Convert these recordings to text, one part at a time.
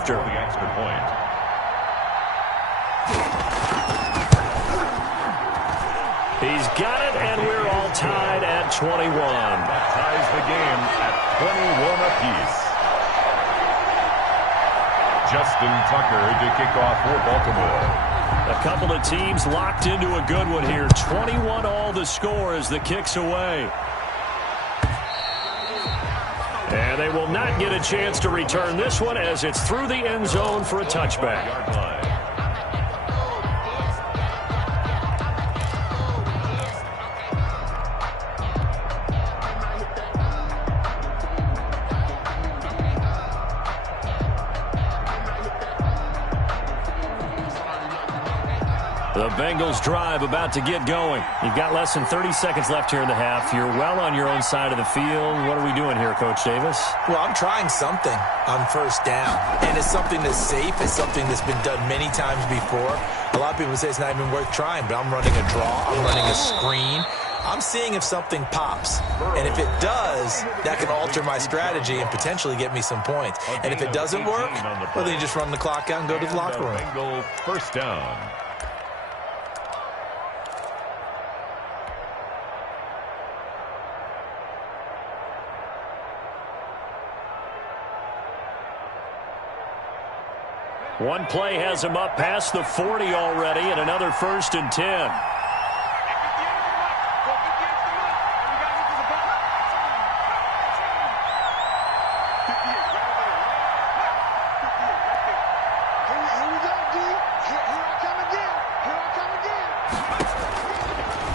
after. The extra point. He's got it, and we're all tied at 21. That ties the game at 21 apiece. Justin Tucker to kick off for Baltimore. A couple of teams locked into a good one here. 21 all the score as the kick's away. And they will not get a chance to return this one as it's through the end zone for a touchback. The Bengals drive about to get going. You've got less than 30 seconds left here in the half. You're well on your own side of the field. What are we doing here, Coach Davis? Well, I'm trying something on first down, and it's something that's safe. It's something that's been done many times before. A lot of people say it's not even worth trying, but I'm running a draw. I'm running a screen. I'm seeing if something pops, and if it does, that can alter my strategy and potentially get me some points. And if it doesn't work, well, then you just run the clock out and go to the locker room. Bengal first down. One play has him up past the 40 already, and another 1st and 10.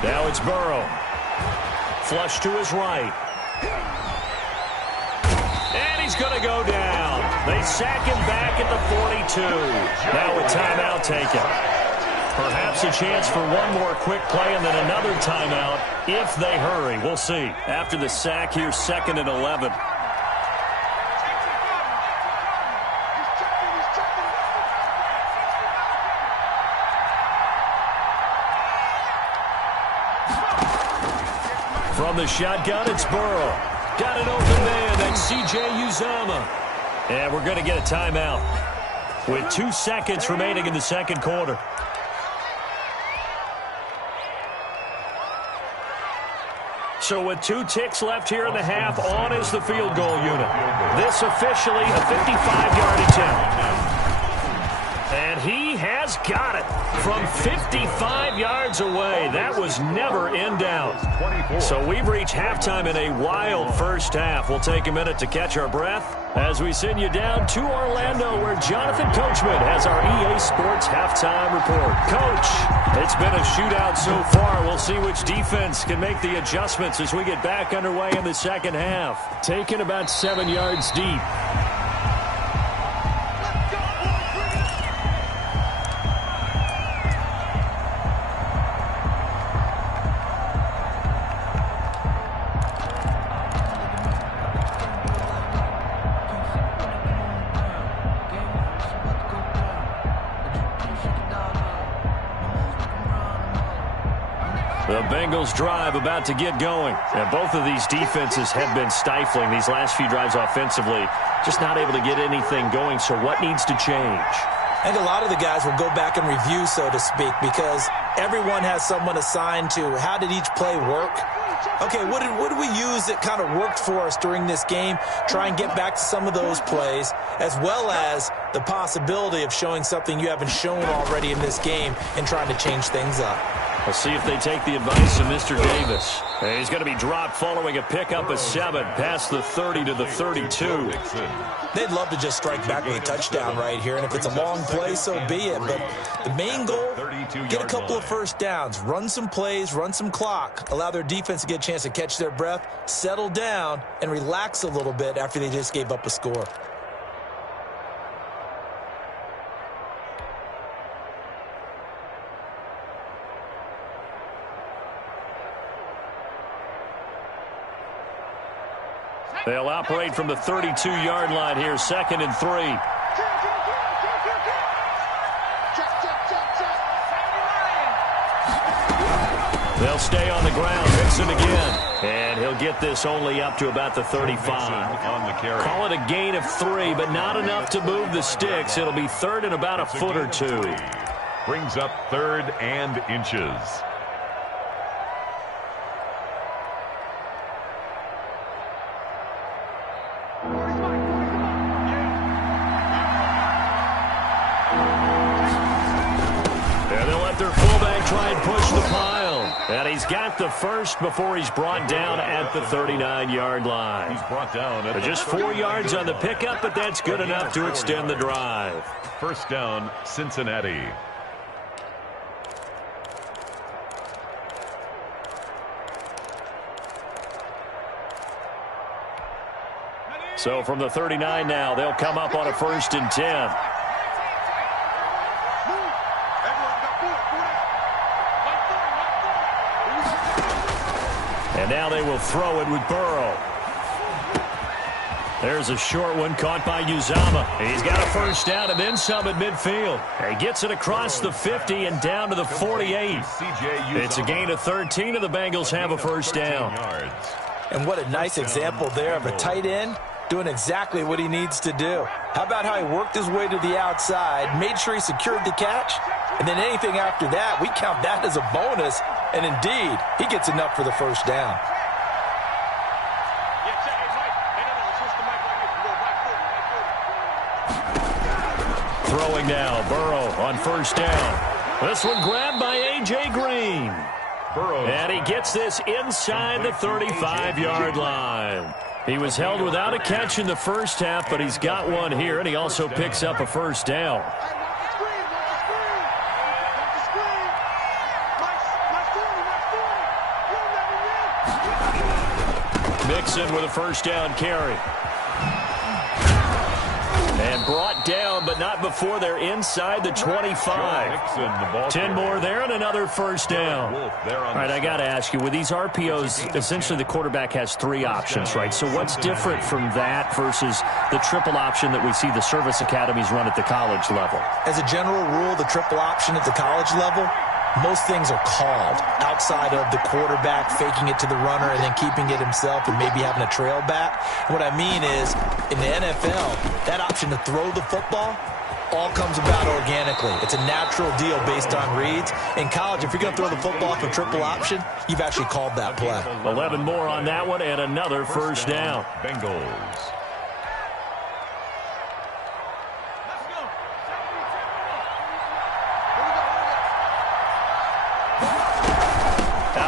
Now it's Burrow. Flush to his right. And he's going to go down. They sack him back at the 42. Now a timeout taken. Perhaps a chance for one more quick play and then another timeout if they hurry. We'll see. After the sack, here's 2nd and 11. From the shotgun, it's Burrow. Got an open man. That's C.J. Uzomah. And we're going to get a timeout with 2 seconds remaining in the second quarter. So with 2 ticks left here in the half, on is the field goal unit. This officially a 55-yard attempt. And he has got it from 55 yards away. That was never in doubt. So we've reached halftime in a wild first half. We'll take a minute to catch our breath as we send you down to Orlando, where Jonathan Coachman has our EA Sports halftime report. Coach, it's been a shootout so far. We'll see which defense can make the adjustments as we get back underway in the second half. Taken about 7 yards deep. The Bengals drive about to get going. And both of these defenses have been stifling these last few drives offensively. Just not able to get anything going. So what needs to change? I think a lot of the guys will go back and review, so to speak, because everyone has someone assigned to how did each play work. Okay, what did we use that kind of worked for us during this game? Try and get back to some of those plays, as well as the possibility of showing something you haven't shown already in this game and trying to change things up. We'll see if they take the advice of Mr. Davis. And he's going to be dropped following a pickup of 7 past the 30 to the 32. They'd love to just strike back with a touchdown right here, and if it's a long play, so be it. But the main goal, get a couple of first downs, run some plays, run some clock, allow their defense to get a chance to catch their breath, settle down, and relax a little bit after they just gave up a score. They'll operate from the 32-yard line here, 2nd and 3. They'll stay on the ground. Mixon again. And he'll get this only up to about the 35. Call it a gain of 3, but not enough to move the sticks. It'll be third and about a foot or two. Brings up 3rd and inches. And they'll let their fullback try and push the pile. And he's got the first before he's brought down at the 39-yard line. He's brought down at just 4 yards on the pickup, but that's good enough to extend the drive. First down, Cincinnati. So from the 39 now, they'll come up on a 1st and 10. And now they will throw it with Burrow. There's a short one caught by Uzama. He's got a first down and then some at midfield. He gets it across the 50 and down to the 48. It's a gain of 13, and the Bengals have a first down. And what a nice example there of a tight end doing exactly what he needs to do. How about how he worked his way to the outside, made sure he secured the catch, and then anything after that, we count that as a bonus. And indeed, he gets enough for the first down. Throwing now, Burrow on first down. This one grabbed by A.J. Green. And he gets this inside the 35-yard line. He was held without a catch in the first half, but he's got one here, and he also picks up a first down. Mixon with a first down carry. And brought down, but not before they're inside the 25. 10 more there and another first down. All right, I got to ask you, with these RPOs, essentially the quarterback has 3 options, right? So what's different from that versus the triple option that we see the service academies run at the college level? As a general rule, the triple option at the college level, most things are called outside of the quarterback faking it to the runner and then keeping it himself and maybe having a trail back. What I mean is, in the NFL, that option to throw the football all comes about organically. It's a natural deal based on reads. In college, if you're going to throw the football for triple option, you've actually called that play. 11 more on that one and another first down. Bengals.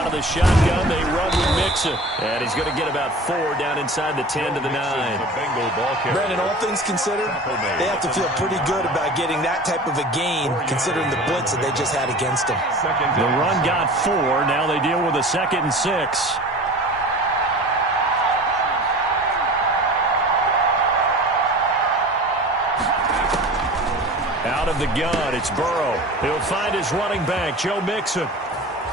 The shotgun, they run with Mixon. And he's going to get about 4 down inside the 10 to the 9. Brandon, all things considered, they have to feel pretty good about getting that type of a gain considering the blitz that they just had against them. The run got 4. Now they deal with a 2nd and 6. Out of the gun, it's Burrow. He'll find his running back, Joe Mixon.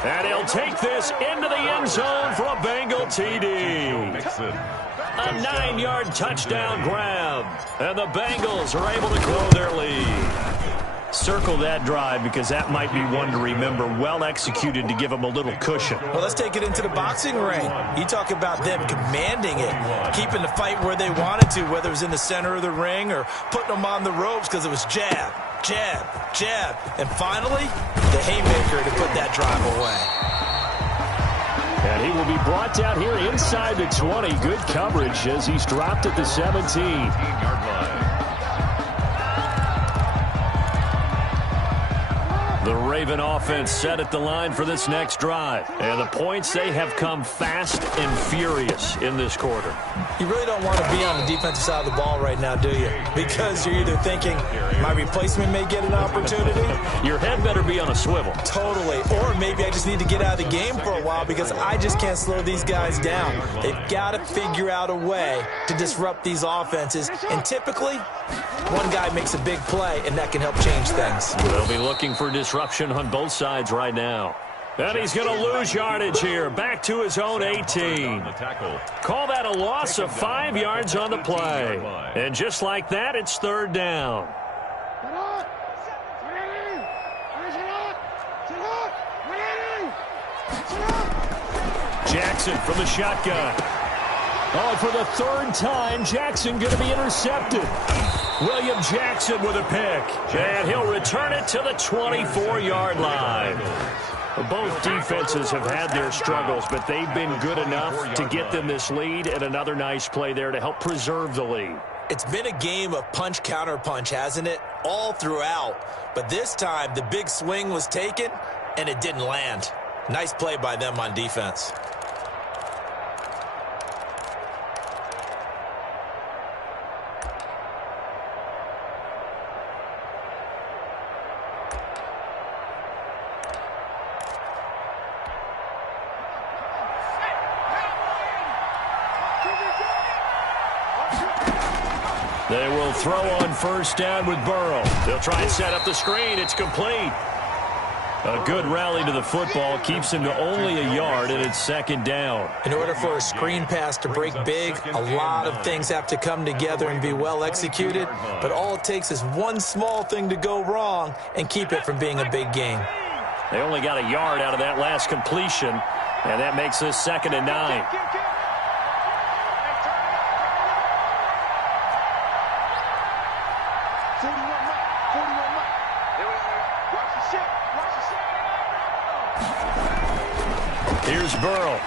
And he'll take this into the end zone for a Bengal TD. A 9-yard touchdown grab. And the Bengals are able to grow their lead. Circle that drive because that might be one to remember. Well executed to give them a little cushion. Well, let's take it into the boxing ring. You talk about them commanding it, keeping the fight where they wanted to, whether it was in the center of the ring or putting them on the ropes because it was jab, jab, jab. And finally, the haymaker to put that drive away. And he will be brought down here inside the 20. Good coverage as he's dropped at the 17-yard line. The Raven offense set at the line for this next drive. And the points, they have come fast and furious in this quarter. You really don't want to be on the defensive side of the ball right now, do you? Because you're either thinking, my replacement may get an opportunity. Your head better be on a swivel. Totally. Or maybe I just need to get out of the game for a while because I just can't slow these guys down. They've got to figure out a way to disrupt these offenses. And typically, one guy makes a big play, and that can help change things. They'll be looking for disruption on both sides right now. And he's going to lose yardage here. Back to his own 18. Call that a loss of 5 yards on the play. And just like that, it's third down. Jackson from the shotgun. Oh, for the third time, Jackson going to be intercepted. William Jackson with a pick. And he'll return it to the 24-yard line. Both defenses have had their struggles, but they've been good enough to get them this lead, and another nice play there to help preserve the lead. It's been a game of punch-counter-punch, hasn't it? All throughout. But this time, the big swing was taken, and it didn't land. Nice play by them on defense. They will throw on first down with Burrow. They'll try and set up the screen. It's complete. A good rally to the football keeps him to only a yard, and it's second down. In order for a screen pass to break big, a lot of things have to come together and be well executed, but all it takes is one small thing to go wrong and keep it from being a big game. They only got a yard out of that last completion, and that makes this 2nd and 9. Here's Burrow.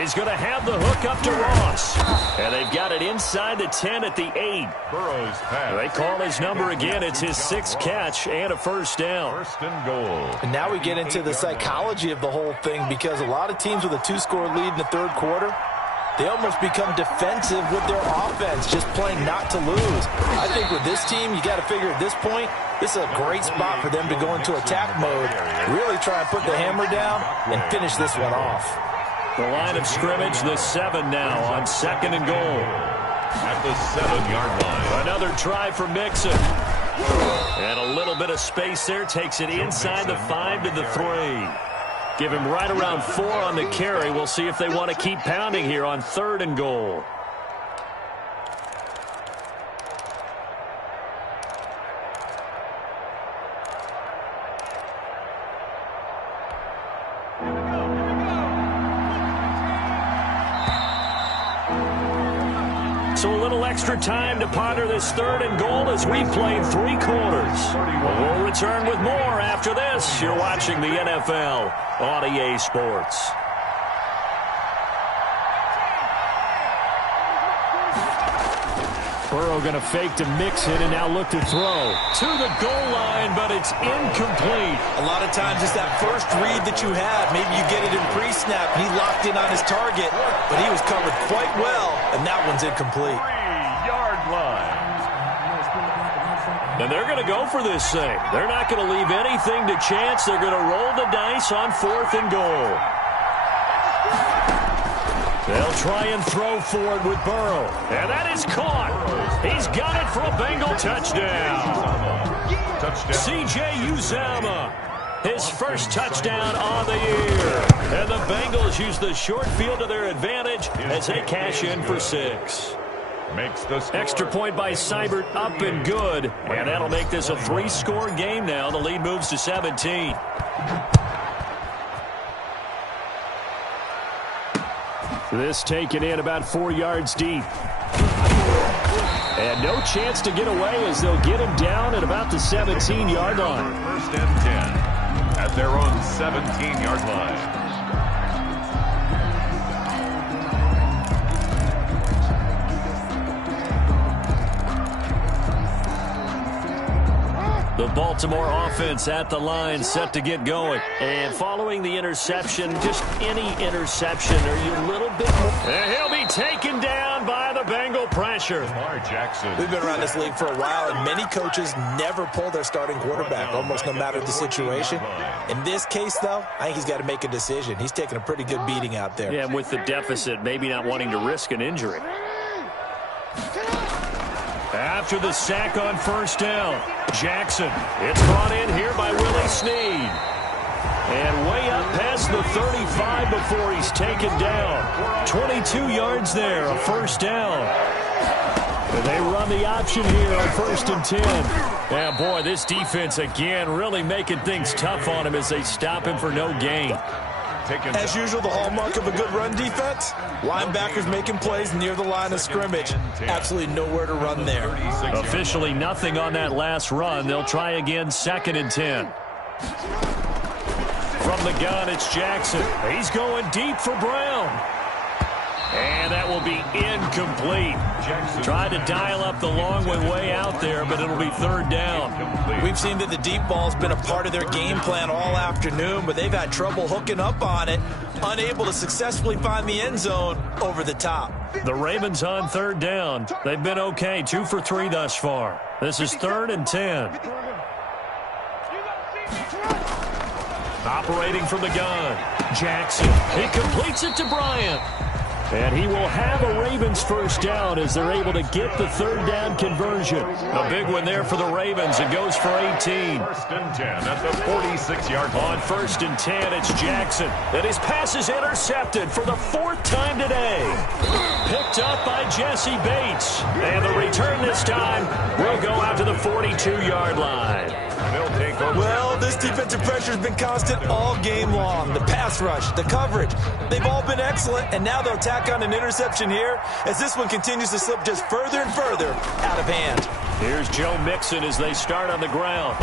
He's going to have the hook up to Ross. And they've got it inside the 10 at the 8. Burrow's pass. They call his number again. It's his 6th catch and a first down. 1st and goal. And now we get into the psychology of the whole thing, because a lot of teams with a 2-score lead in the third quarter, they almost become defensive with their offense, just playing not to lose. I think with this team, you got to figure at this point, this is a great spot for them to go into attack mode, really try and put the hammer down and finish this one off. The line of scrimmage, the 7 now on 2nd and goal. At the 7-yard line. Another try for Mixon. And a little bit of space there, takes it inside the 5 to the 3. Give him right around 4 on the carry. We'll see if they want to keep pounding here on 3rd and goal. So a little extra time to ponder this 3rd and goal as we played 3 quarters. We'll return with more after this. You're watching the NFL on EA Sports. Burrow going to fake to Mixon and now look to throw to the goal line, but it's incomplete. A lot of times it's that first read that you have. Maybe you get it in pre-snap. He locked in on his target, but he was covered quite well, and that one's incomplete. 3-yard line. And they're going to go for this thing. They're not going to leave anything to chance. They're going to roll the dice on 4th and goal. They'll try and throw forward with Burrow. And that is caught. He's got it for a Bengal touchdown. C.J. Uzomah, his first touchdown on the year. And the Bengals use the short field to their advantage as they cash in for 6. Makes the score. Extra point by Seibert, up and good. And that'll make this a 3-score game now. The lead moves to 17. This taken in about 4 yards deep. And no chance to get away as they'll get him down at about the 17-yard line. 1st and 10 at their own 17-yard line. The Baltimore offense at the line, set to get going. And following the interception, just any interception, are you a little bit more... And he'll be taken down by the Bengal pressure. Jackson. We've been around this league for a while, and many coaches never pull their starting quarterback, almost no matter the situation. In this case, though, I think he's got to make a decision. He's taking a pretty good beating out there. Yeah, and with the deficit, maybe not wanting to risk an injury. After the sack on 1st down, Jackson. It's brought in here by Willie Snead. And way up past the 35 before he's taken down. 22 yards there, a 1st down. And they run the option here on 1st and 10. Yeah, boy, this defense again really making things tough on him as they stop him for no gain. As usual, the hallmark of a good run defense, linebackers making plays near the line of scrimmage. Absolutely nowhere to run there. Officially nothing on that last run. They'll try again 2nd and 10. From the gun, it's Jackson. He's going deep for Brown. And that will be incomplete. Tried to dial up the long way out there, but it'll be 3rd down. We've seen that the deep ball's been a part of their game plan all afternoon, but they've had trouble hooking up on it, unable to successfully find the end zone over the top. The Ravens on 3rd down. They've been okay, 2 for 3 thus far. This is 3rd and 10. Operating from the gun, Jackson. He completes it to Bryant. And he will have a Ravens 1st down as they're able to get the 3rd down conversion. A big one there for the Ravens. It goes for 18. 1st and 10 at the 46-yard line. On 1st and 10, it's Jackson. And his pass is intercepted for the 4th time today. Picked up by Jesse Bates. And the return this time will go out to the 42-yard line. Well, this defensive pressure has been constant all game long. The pass rush, the coverage, they've all been excellent, and now they'll tack on an interception here as this one continues to slip just further and further out of hand. Here's Joe Mixon as they start on the ground.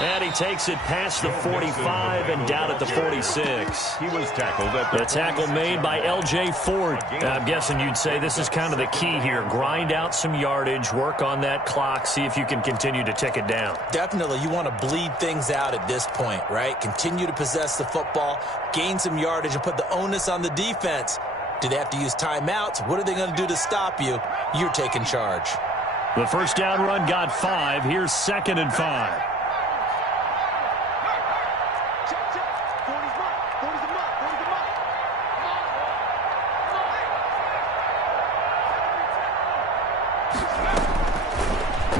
And he takes it past the 45 and down at the 46. He was tackled at the tackle made by L.J. Ford. I'm guessing you'd say this is kind of the key here. Grind out some yardage, work on that clock, see if you can continue to tick it down. Definitely. You want to bleed things out at this point, right? Continue to possess the football, gain some yardage, and put the onus on the defense. Do they have to use timeouts? What are they going to do to stop you? You're taking charge. The 1st down run got 5. Here's 2nd and 5.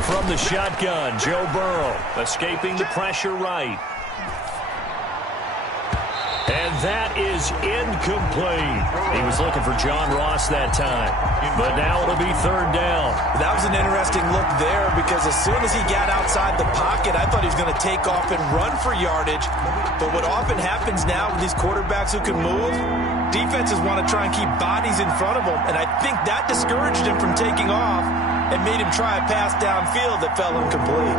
From the shotgun, Joe Burrow escaping the pressure right. And that is incomplete. He was looking for John Ross that time. But now it'll be 3rd down. That was an interesting look there because as soon as he got outside the pocket, I thought he was going to take off and run for yardage. But what often happens now with these quarterbacks who can move, defenses want to try and keep bodies in front of them. And I think that discouraged him from taking off and made him try a pass downfield that fell incomplete.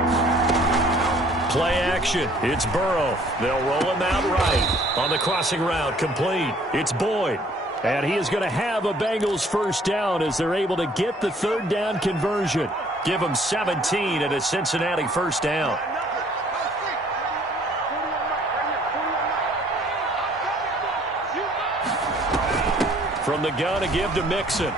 Play action. It's Burrow. They'll roll him out right. On the crossing route, complete. It's Boyd. And he is going to have a Bengals 1st down as they're able to get the 3rd down conversion. Give them 17 and a Cincinnati 1st down. From the gun, a give to Mixon.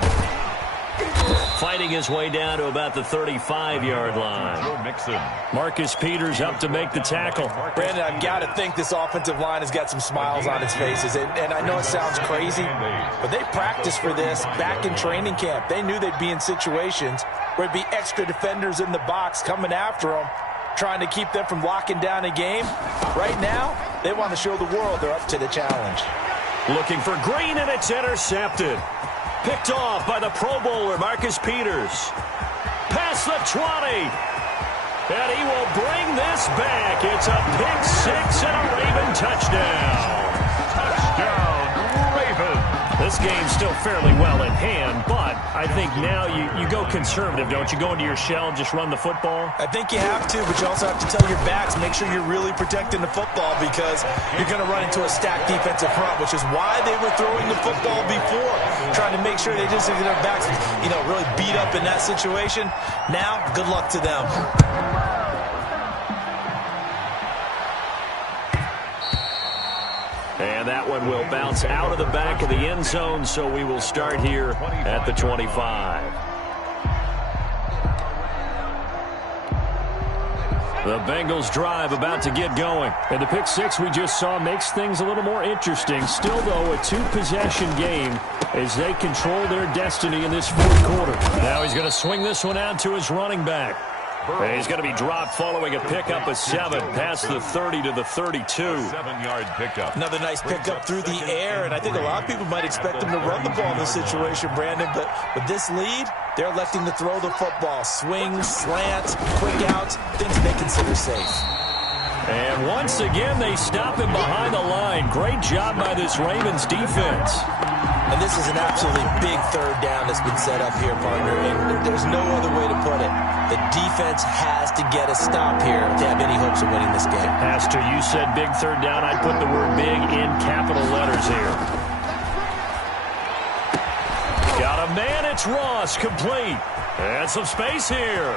Fighting his way down to about the 35-yard line. Mixon. Marcus Peters up to make the tackle. Brandon, I've got to think this offensive line has got some smiles on its faces. And I know it sounds crazy, but they practiced for this back in training camp. They knew they'd be in situations where it'd be extra defenders in the box coming after them, trying to keep them from locking down a game. Right now, they want to show the world they're up to the challenge. Looking for Green, and it's intercepted. Picked off by the Pro Bowler, Marcus Peters. Past the 20. And he will bring this back. It's a pick 6 and a Raven touchdown. Touchdown, Ravens. This game's still fairly well in hand, but I think now you go conservative, don't you? Go into your shell and just run the football? I think you have to, but you also have to tell your backs, make sure you're really protecting the football because you're going to run into a stacked defensive front, which is why they were throwing the football before, trying to make sure they just get their backs, really beat up in that situation. Now, good luck to them. And that one will bounce out of the back of the end zone, so we will start here at the 25. The Bengals drive about to get going. And the pick 6 we just saw makes things a little more interesting. Still, though, a 2-possession game as they control their destiny in this 4th quarter. Now he's going to swing this one out to his running back. And he's going to be dropped following a pickup of 7 past the 30 to the 32. 7-yard pickup. Another nice pickup through the air, and I think a lot of people might expect him to run the ball in this situation, Brandon, but with this lead, they're electing to throw the football. Swings, slants, quick outs, things they consider safe. And once again, they stop him behind the line. Great job by this Ravens defense. And this is an absolutely big third down that's been set up here, partner, and there's no other way to put it. The defense has to get a stop here if they have any hopes of winning this game. Pastor, you said big third down. I'd put the word big in capital letters here. Got a man, it's Ross, complete. And some space here.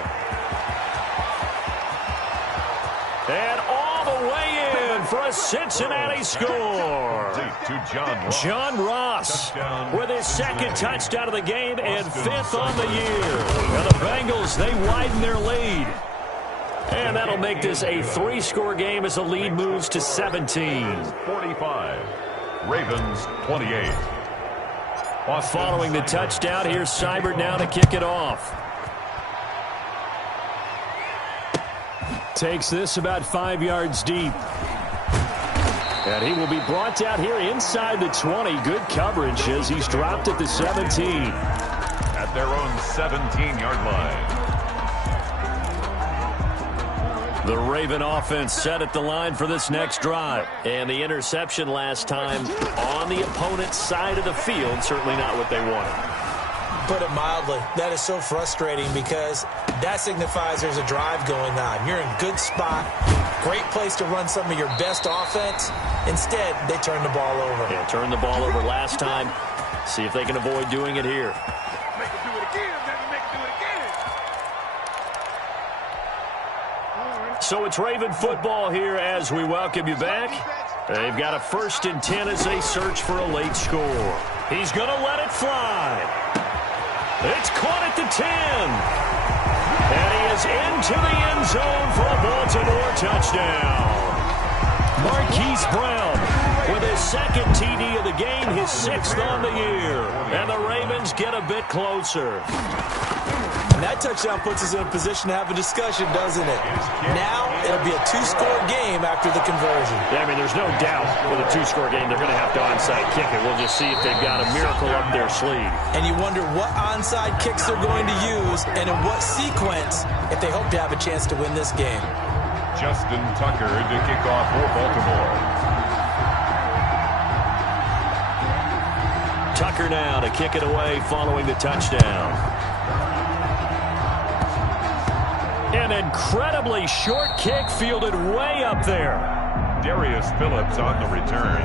And all the way in for a Cincinnati score. To John Ross with his second touchdown of the game and 5th on the year. And the Bengals, they widen their lead. And that'll make this a 3-score game as the lead moves to 17. 45. Ravens 28. Following the touchdown, here's Seibert now to kick it off. Takes this about 5 yards deep. And he will be brought down here inside the 20. Good coverage as he's dropped at the 17. At their own 17-yard line. The Raven offense set at the line for this next drive. And the interception last time on the opponent's side of the field. Certainly not what they wanted. Put it mildly, that is so frustrating because that signifies there's a drive going on. You're in a good spot, great place to run some of your best offense. Instead, they turn the ball over. Yeah, turned the ball over last time. See if they can avoid doing it here. Make it do it again, baby. Make it do it again. So it's Raven football here as we welcome you back. They've got a 1st and 10 as they search for a late score. He's going to let it fly. It's caught at the 10. And he is into the end zone for a Baltimore touchdown. Marquise Brown with his 2nd TD of the game, his 6th on the year. And the Ravens get a bit closer. And that touchdown puts us in a position to have a discussion, doesn't it? Now, it'll be a 2-score game after the conversion. Yeah, I mean, there's no doubt with a 2-score game, they're going to have to onside kick it. We'll just see if they've got a miracle up their sleeve. And you wonder what onside kicks they're going to use and in what sequence if they hope to have a chance to win this game. Justin Tucker to kick off for Baltimore. Tucker now to kick it away following the touchdown. An incredibly short kick fielded way up there. Darius Phillips on the return.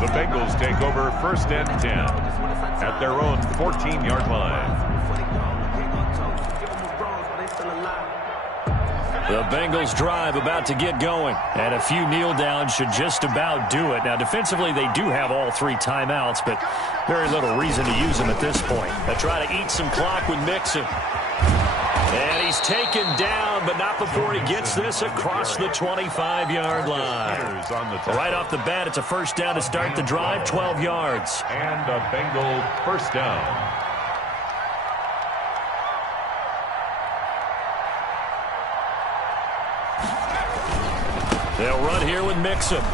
The Bengals take over 1st and 10 at their own 14-yard line. The Bengals drive about to get going. And a few kneel downs should just about do it. Now, defensively, they do have all 3 timeouts, but very little reason to use them at this point. They try to eat some clock with Mixon. And he's taken down, but not before he gets this across the 25-yard line. Right off the bat, it's a 1st down to start the drive, 12 yards. And a Bengal 1st down. They'll run here with Mixon.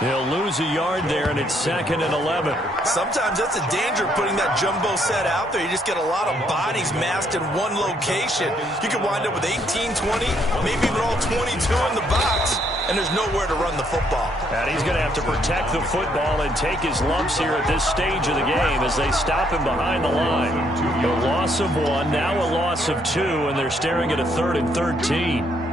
They'll lose a yard there, and it's 2nd and 11. Sometimes that's a danger putting that jumbo set out there. You just get a lot of bodies massed in one location. You could wind up with 18, 20, maybe even all 22 in the box, and there's nowhere to run the football. And he's going to have to protect the football and take his lumps here at this stage of the game as they stop him behind the line. A loss of 1, now a loss of 2, and they're staring at a 3rd and 13.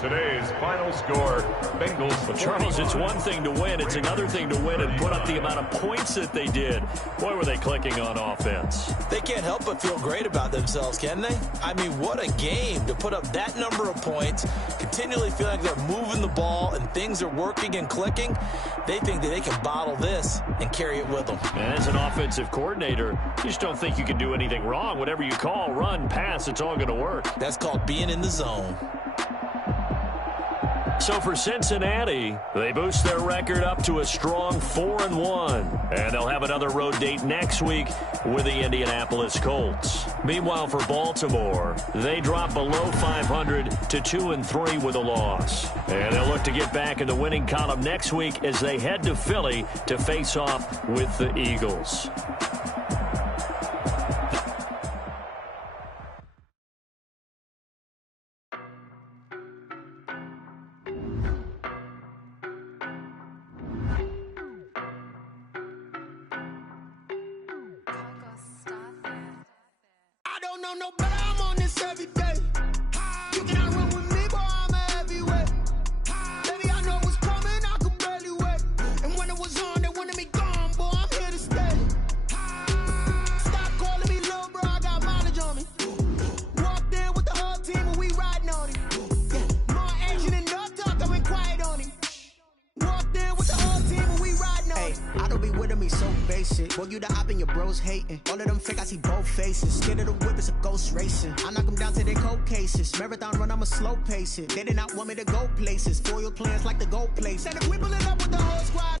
Today's final score, Bengals. Well, Charles, it's one thing to win. It's another thing to win and put up the amount of points that they did. Boy, were they clicking on offense. They can't help but feel great about themselves, can they? I mean, what a game to put up that number of points, continually feel like they're moving the ball and things are working and clicking. They think that they can bottle this and carry it with them. And as an offensive coordinator, you just don't think you can do anything wrong. Whatever you call, run, pass, it's all going to work. That's called being in the zone. So for Cincinnati, they boost their record up to a strong 4-1. And they'll have another road date next week with the Indianapolis Colts. Meanwhile, for Baltimore, they drop below 500 to 2-3 with a loss. And they'll look to get back in the winning column next week as they head to Philly to face off with the Eagles. Boy, you the op and your bros hating. All of them fake, I see both faces. Scared of the whip, it's a ghost racing. I knock them down to their cold cases. Marathon run, I'ma slow pace it. They did not want me to go places. Foil plans like the gold place. And if we pull it up with the whole squad,